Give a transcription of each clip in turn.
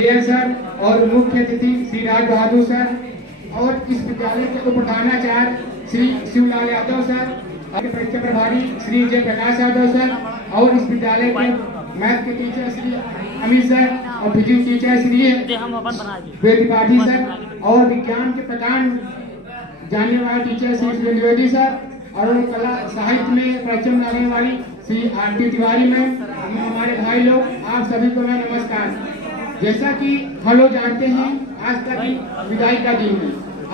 Sir और मुख्य अतिथि श्री राज बहादुर सर और इस विद्यालय के उप प्रधानाचार्य श्री शिवलाल यादव सर और परीक्षा प्रभारी श्री जय प्रकाश यादव सर और इस विद्यालय के मैथ के टीचर श्री अमित सर और physics teacher Shri Tripathi sir और विज्ञान के प्रधान जानने वाले टीचर श्री द्विवेदी सर और कला साहित्य में परिचय लाने वाली श्री आरती तिवारी मैम, हमारे भाई लोग, आप सभी को मैं नमस्कार। जैसा कि हम लोग जानते हैं आज का दिन विदाई का दिन है।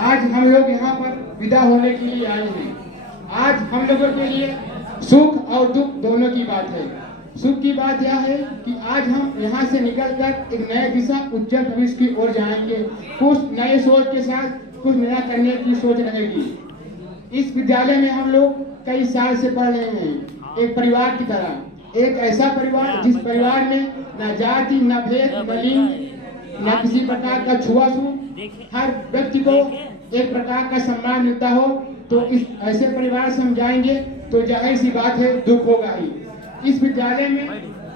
आज हम लोग यहाँ पर विदा होने के लिए आए हैं। आज हम लोगों के लिए सुख और दुख दोनों की बात है। सुख की बात यह है कि आज हम यहाँ से निकलकर एक नए दिशा उज्जवल भविष्य की ओर जाएंगे। कुछ नए सोच के साथ कुछ नया करने की सोच रहेगी। इस विद्यालय में हम लोग कई साल से पढ़ रहे हैं, एक परिवार की तरह, एक ऐसा परिवार जिस परिवार में न जाति, न भेद, न लिंग, न किसी प्रकार का छुआछूत, हर व्यक्ति को एक प्रकार का सम्मान मिलता हो। तो इस ऐसे परिवार से हम जाएंगे तो जाहिर सी बात है दुख होगा ही। इस विद्यालय में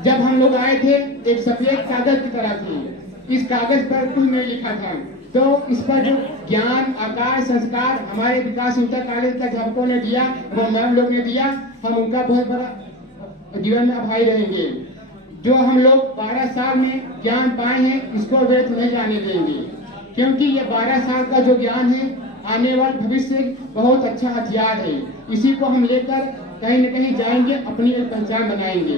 जब हम लोग आए थे एक सफेद कागज की तरह थी। इस कागज पर कुछ नहीं लिखा था, तो इस पर जो ज्ञान, आकार, संस्कार हमारे विकास उत्तर कॉलेज के अध्यापकों ने दिया, वो मैम लोग ने दिया, हम उनका बहुत बड़ा जीवन में आभारी रहेंगे। जो हम लोग 12 साल में ज्ञान पाए हैं इसको व्यर्थ नहीं जाने देंगे, क्योंकि ये 12 साल का जो ज्ञान है आने वाले भविष्य बहुत अच्छा हथियार है। इसी को हम लेकर कहीं न कहीं जाएंगे, अपनी एक पहचान बनाएंगे।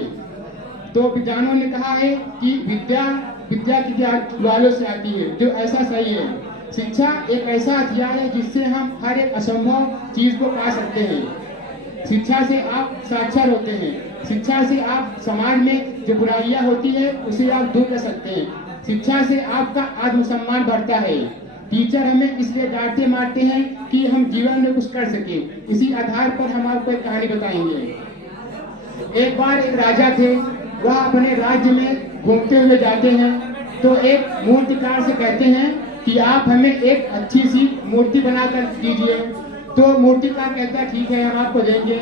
तो विद्वानों ने कहा है कि विद्या की दिवालों से आती है, जो ऐसा सही है। शिक्षा एक ऐसा हथियार है जिससे हम हर एक असंभव चीज को पा सकते हैं। शिक्षा से आप साक्षर होते हैं। शिक्षा से आप समाज में जो बुराइयां होती है उसे आप दूर कर सकते हैं। शिक्षा से आपका आत्मसम्मान बढ़ता है। टीचर हमें इसलिए डांटते मारते हैं कि हम जीवन में कुछ कर सके। इसी आधार पर हम आपको एक कहानी बताएंगे। एक बार एक राजा थे, वह अपने राज्य में घूमते हुए जाते हैं तो एक मूर्तिकार से कहते हैं कि आप हमें एक अच्छी सी मूर्ति बनाकर दीजिए। तो मूर्तिकार कहता है ठीक है, हम आपको देंगे।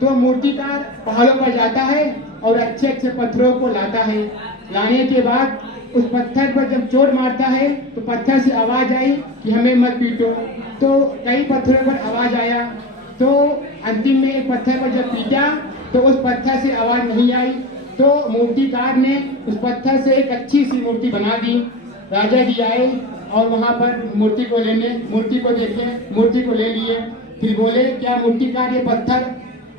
तो मूर्तिकार पहाड़ों पर जाता है और अच्छे अच्छे पत्थरों को लाता है। लाने के बाद उस पत्थर पर जब चोट मारता है तो पत्थर से आवाज आई कि हमें मत पीटो। तो कई पत्थरों पर आवाज आया, तो अंतिम में एक पत्थर पर जब पीटा तो उस पत्थर से आवाज नहीं आई। तो मूर्तिकार ने उस पत्थर से एक अच्छी सी मूर्ति बना दी। राजा जी आए और वहां पर मूर्ति को देखे, मूर्ति को ले लिए। फिर बोले, क्या मूर्तिकार ये पत्थर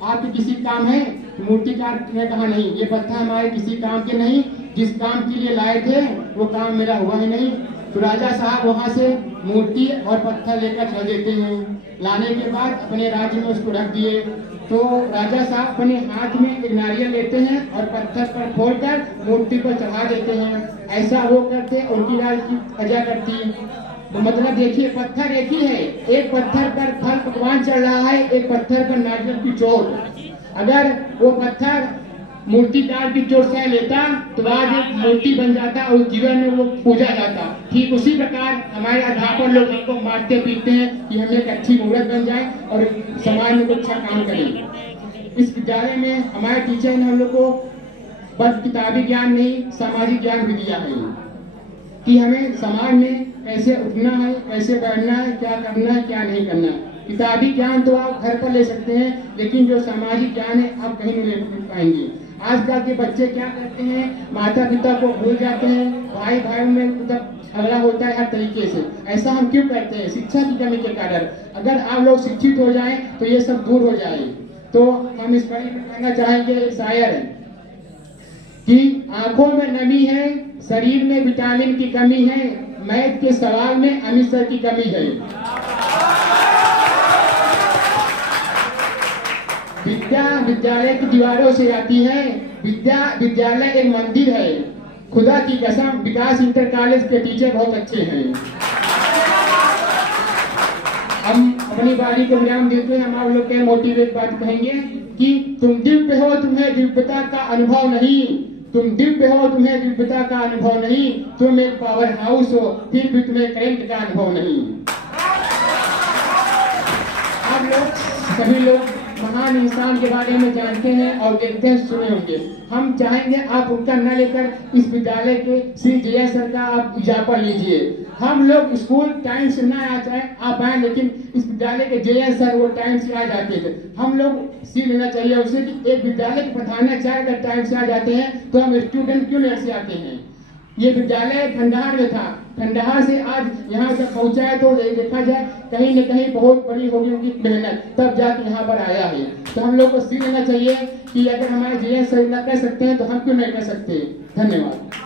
आपके किसी काम है? मूर्तिकार ने कहा नहीं, ये पत्थर हमारे किसी काम के नहीं, जिस काम के लिए लाए थे वो काम मेरा हुआ ही नहीं। तो राजा साहब वहां से मूर्ति और पत्थर लेकर चल देते हैं। लाने के बाद अपने राज्य में उसको रख दिए। तो राजा साहब अपने हाथ में एक नारियल लेते हैं और पत्थर पर फोड़कर मूर्ति पर चढ़ा देते हैं। ऐसा वो करते उनकी राज की प्रजा करती। तो मतलब देखिए, पत्थर एक ही है, एक पत्थर पर फल पकवान चढ़ रहा है, एक पत्थर पर नारियल की चोट। अगर वो पत्थर मूर्तिकार की चोट से लेता तो बाद एक मूर्ति बन जाता और जीवन में वो पूजा जाता। ठीक उसी प्रकार हमारे अध्यापक लोग हमको मारते पीटते हैं कि हम एक अच्छी मूर्त बन जाए और समाज में कुछ अच्छा काम करें। इस विद्यालय में हमारे टीचर ने हम लोग को बस किताबी ज्ञान नहीं, सामाजिक ज्ञान भी दिया है कि हमें समाज में कैसे उठना है, कैसे बैठना है, क्या करना है, क्या नहीं करना है। किताबी ज्ञान तो आप घर पर ले सकते हैं, लेकिन जो सामाजिक ज्ञान है आप कहीं नहीं ले पाएंगे। आजकल के बच्चे क्या करते हैं, माता पिता को भूल जाते हैं, भाई भाई में झगड़ा होता है हर तरीके से। ऐसा हम क्यों करते हैं? शिक्षा की कमी के कारण। अगर आप लोग शिक्षित हो जाएं तो ये सब दूर हो जाए। तो हम इस कड़ी में कहना चाहेंगे, शायर कि आंखों में नमी है, शरीर में विटामिन की कमी है, मैथ के सवाल में अमित सर की कमी है। विद्या विद्यालय की दीवारों से आती है। विद्यालय एक मंदिर है। खुदा की कसम, विकास इंटर कॉलेज के टीचर बहुत अच्छे हैं। हम अपनी बारी को विराम देते हैं। हम आप लोग के मोटिवेट बात कहेंगे कि तुम दिव्य हो, तुम्हें दिव्यता का अनुभव नहीं। तुम दिव्य हो, तुम्हें दिव्यता का अनुभव नहीं। तुम एक पावर हाउस हो, फिर भी तुम्हें करंट का अनुभव नहीं। आप लोग सभी लोग महान इंसान के बारे में जानते हैं और देखते हैं, सुने होंगे। हम चाहेंगे आप उनका न लेकर इस विद्यालय के श्री जया सर का आप इजाफा लीजिए। हम लोग स्कूल टाइम से ना आ पाए, लेकिन इस विद्यालय के जया सर वो टाइम से आ जाते थे। हम लोग सीख लेना चाहिए उसे कि एक विद्यालय के प्रधानाचार्य अगर टाइम से आ जाते हैं तो हम स्टूडेंट क्यों लेट से आते हैं। ये विद्यालय खंडहर में था, खंडहर से आज यहाँ तक पहुँचा है, तो देखा जाए कहीं न कहीं बहुत बड़ी होगी उनकी मेहनत, तब जाके यहाँ पर आया है। तो हम लोग को सीख लेना चाहिए कि अगर हमारे जया सर न कर सकते हैं तो हम क्यों नहीं कर सकते। धन्यवाद।